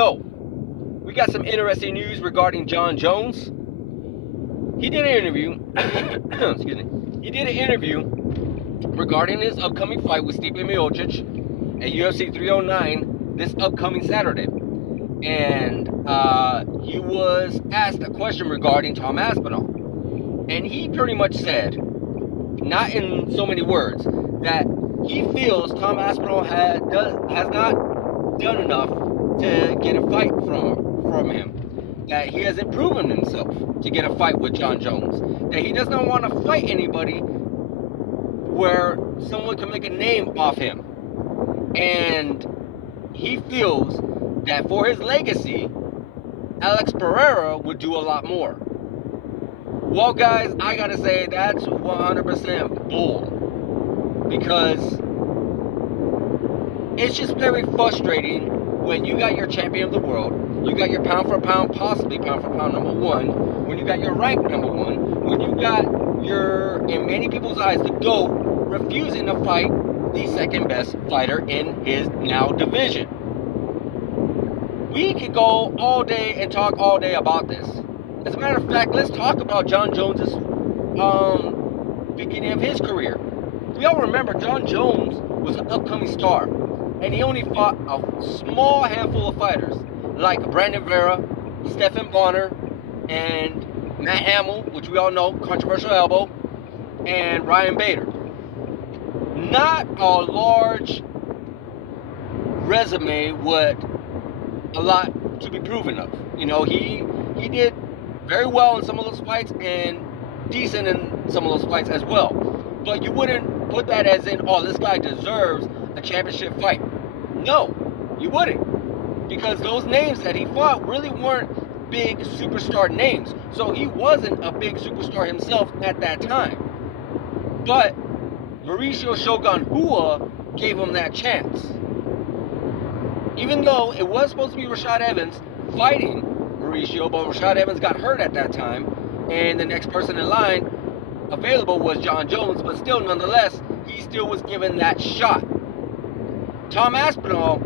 So, we got some interesting news regarding Jon Jones. He did an interview. Excuse me. He did an interview regarding his upcoming fight with Stipe Miocic at UFC 309 this upcoming Saturday. And he was asked a question regarding Tom Aspinall. And he pretty much said, not in so many words, that he feels Tom Aspinall has not done enough to get a fight from him. That he hasn't proven himself to get a fight with Jon Jones. That he does not want to fight anybody where someone can make a name off him. And he feels that for his legacy, Alex Pereira would do a lot more. Well, guys, I gotta say that's 100% bull. Because it's just very frustrating when you got your champion of the world, you got your pound for pound, possibly pound for pound number one, when you got your rank number one, when you got your, in many people's eyes, the GOAT refusing to fight the second best fighter in his now division. We could go all day and talk all day about this. As a matter of fact, let's talk about Jon Jones's beginning of his career. We all remember Jon Jones was an upcoming star, and he only fought a small handful of fighters like Brandon Vera, Stephan Bonnar, and Matt Hamill, which we all know, controversial elbow, and Ryan Bader. Not a large resume with a lot to be proven of. You know, he did very well in some of those fights and decent in some of those fights as well. But you wouldn't put that as in, oh, this guy deserves a championship fight. No, you wouldn't. Because those names that he fought really weren't big superstar names. So he wasn't a big superstar himself at that time. But Mauricio Shogun Rua gave him that chance. Even though it was supposed to be Rashad Evans fighting Mauricio, but Rashad Evans got hurt at that time, and the next person in line available was Jon Jones, but still, nonetheless, he still was given that shot. Tom Aspinall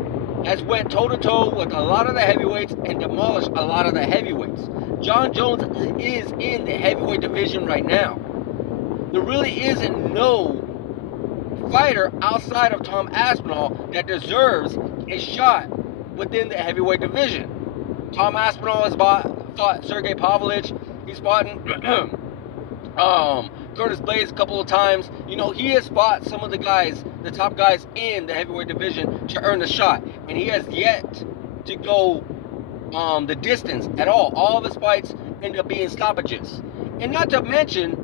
has went toe-to-toe with a lot of the heavyweights and demolished a lot of the heavyweights. Jon Jones is in the heavyweight division right now. There really isn't no fighter outside of Tom Aspinall that deserves a shot within the heavyweight division. Tom Aspinall has fought Sergey Pavlovich. He's fought Curtis Blaydes a couple of times. You know, he has fought some of the guys, the top guys in the heavyweight division to earn the shot. And he has yet to go the distance at all. All of his fights end up being stoppages. And not to mention,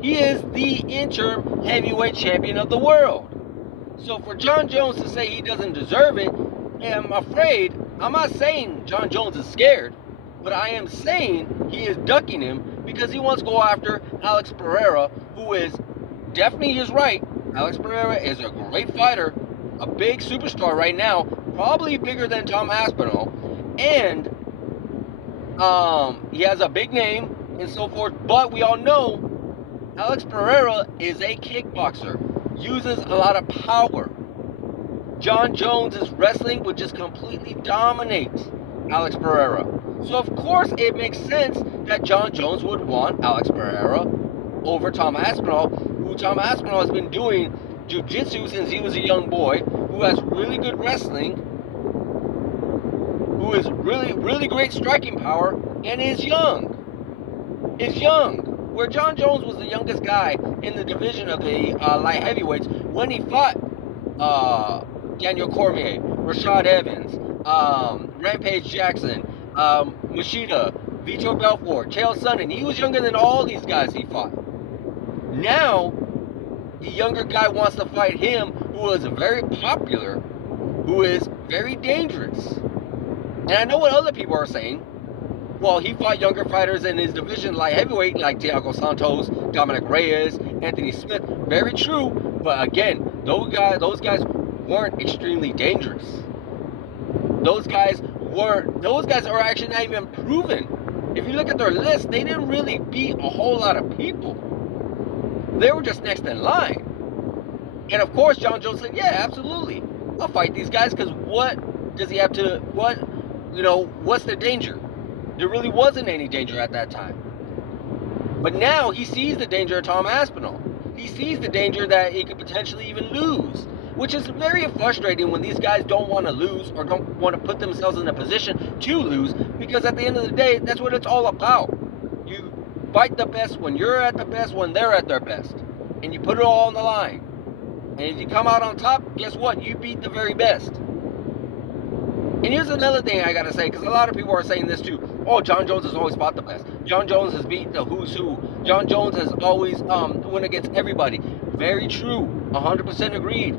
he is the interim heavyweight champion of the world. So for Jon Jones to say he doesn't deserve it, I'm afraid, I'm not saying Jon Jones is scared, but I am saying he is ducking him because he wants to go after Alex Pereira, who is definitely is right. Alex Pereira is a great fighter, a big superstar right now, probably bigger than Tom Aspinall, and he has a big name and so forth, but we all know Alex Pereira is a kickboxer, uses a lot of power. Jon Jones' wrestling would just completely dominate Alex Pereira. So of course it makes sense that Jon Jones would want Alex Pereira over Tom Aspinall, who Tom Aspinall has been doing jiu-jitsu since he was a young boy, who has really good wrestling, who is really great striking power, and is young. Where Jon Jones was the youngest guy in the division of the light heavyweights when he fought Daniel Cormier, Rashad Evans, Rampage Jackson, Machida, Vitor Belfort, Chael Sonnen. He was younger than all these guys he fought. Now, the younger guy wants to fight him, who is very popular, who is very dangerous. And I know what other people are saying. Well, he fought younger fighters in his division, light heavyweight, like Thiago Santos, Dominic Reyes, Anthony Smith. Very true, but again, those guys weren't extremely dangerous. Those guys are actually not even proven. If you look at their list, they didn't really beat a whole lot of people. They were just next in line. And of course, Jon Jones said, yeah, absolutely, I'll fight these guys, because what what's the danger? There really wasn't any danger at that time. But now he sees the danger of Tom Aspinall. He sees the danger that he could potentially even lose, which is very frustrating when these guys don't want to lose or don't want to put themselves in a position to lose, because at the end of the day, that's what it's all about. You fight the best when you're at the best, when they're at their best, and you put it all on the line. And if you come out on top, guess what? You beat the very best. And here's another thing I gotta say, because a lot of people are saying this too. Oh, Jon Jones has always fought the best. Jon Jones has beat the who's who. Jon Jones has always won against everybody. Very true. 100% agreed.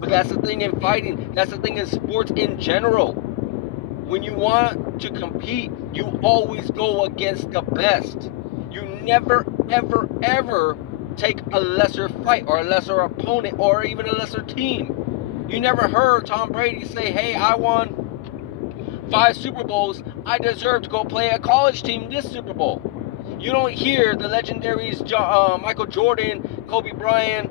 But that's the thing in fighting. That's the thing in sports in general. When you want to compete, you always go against the best. You never, ever, ever take a lesser fight or a lesser opponent or even a lesser team. You never heard Tom Brady say, hey, I won 5 Super Bowls, I deserve to go play a college team this Super Bowl. You don't hear the legendaries Michael Jordan, Kobe Bryant,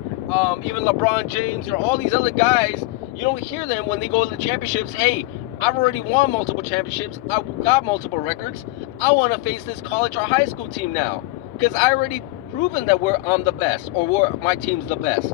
even LeBron James, or all these other guys. You don't hear them when they go to the championships. Hey, I've already won multiple championships. I've got multiple records. I want to face this college or high school team now because I already proven that I'm the best, or my team's the best.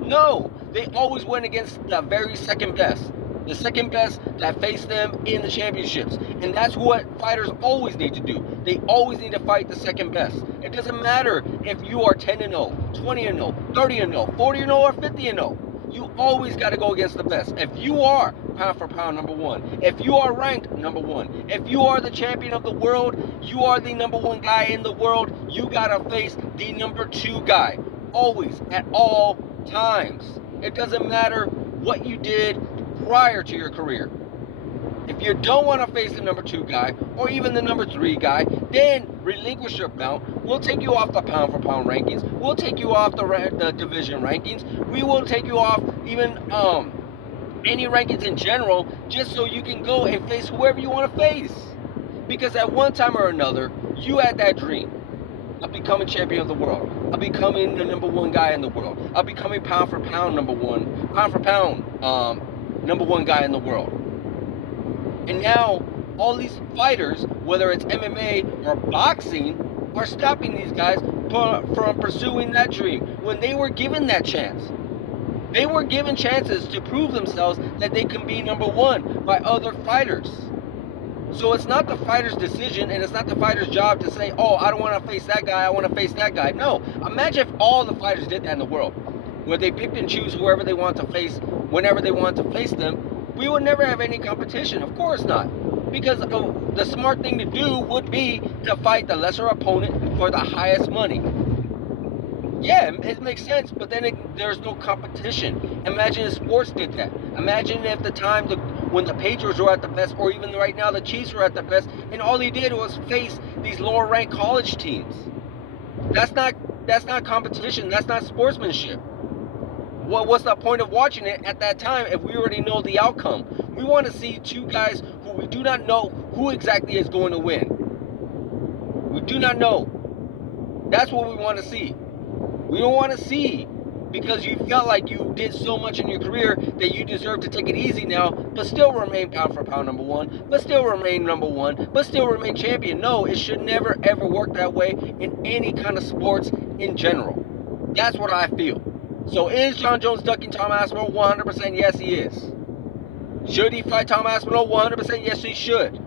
No, they always went against the very second best. The second best that faced them in the championships. And that's what fighters always need to do. They always need to fight the second best. It doesn't matter if you are 10-0, 20-0, 30-0, 40-0, or 50-0. You always got to go against the best. If you are pound for pound number one, if you are ranked number one, if you are the champion of the world, you are the number one guy in the world, you got to face the number 2 guy. Always, at all times. It doesn't matter what you did prior to your career. If you don't want to face the number 2 guy or even the number 3 guy, then relinquish your belt. We'll take you off the pound for pound rankings. We'll take you off the division rankings. We will take you off even any rankings in general, just so you can go and face whoever you want to face. Because at one time or another, you had that dream of becoming champion of the world, of becoming the number 1 guy in the world, of becoming pound for pound number 1 guy in the world. And now all these fighters, whether it's MMA or boxing, are stopping these guys from pursuing that dream when they were given that chance. They were given chances to prove themselves that they can be number 1 by other fighters. So it's not the fighter's decision, and it's not the fighter's job to say, oh, I don't want to face that guy, I want to face that guy. No, imagine if all the fighters did that in the world, where they picked and choose whoever they want to face, whenever they want to face them. We would never have any competition. Of course not. Because the smart thing to do would be to fight the lesser opponent for the highest money. Yeah, it makes sense, but then there's no competition. Imagine if sports did that. Imagine if the time when the Patriots were at the best, or even right now the Chiefs were at the best, and all they did was face these lower ranked college teams. That's not competition. That's not sportsmanship. What's the point of watching it at that time if we already know the outcome? We want to see 2 guys who we do not know who exactly is going to win. We do not know. That's what we want to see. We don't want to see because you felt like you did so much in your career that you deserve to take it easy now, but still remain pound for pound number 1, but still remain number 1, but still remain champion. No, it should never ever work that way in any kind of sports in general. That's what I feel. So is Jon Jones ducking Tom Aspinall? 100% yes, he is. Should he fight Tom Aspinall? 100% yes, he should.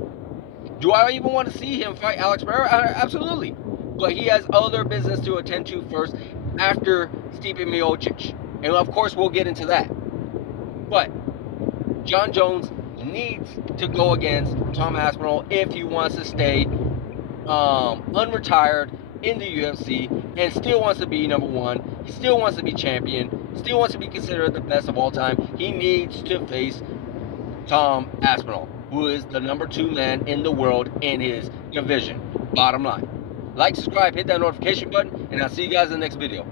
Do I even want to see him fight Alex Pereira? Absolutely. But he has other business to attend to first after Stipe Miocic. And of course, we'll get into that. But Jon Jones needs to go against Tom Aspinall if he wants to stay unretired in the UFC and still wants to be number 1. He still wants to be champion, still wants to be considered the best of all time. He needs to face Tom Aspinall, who is the number 2 man in the world in his division. Bottom line. Like, subscribe, hit that notification button, and I'll see you guys in the next video.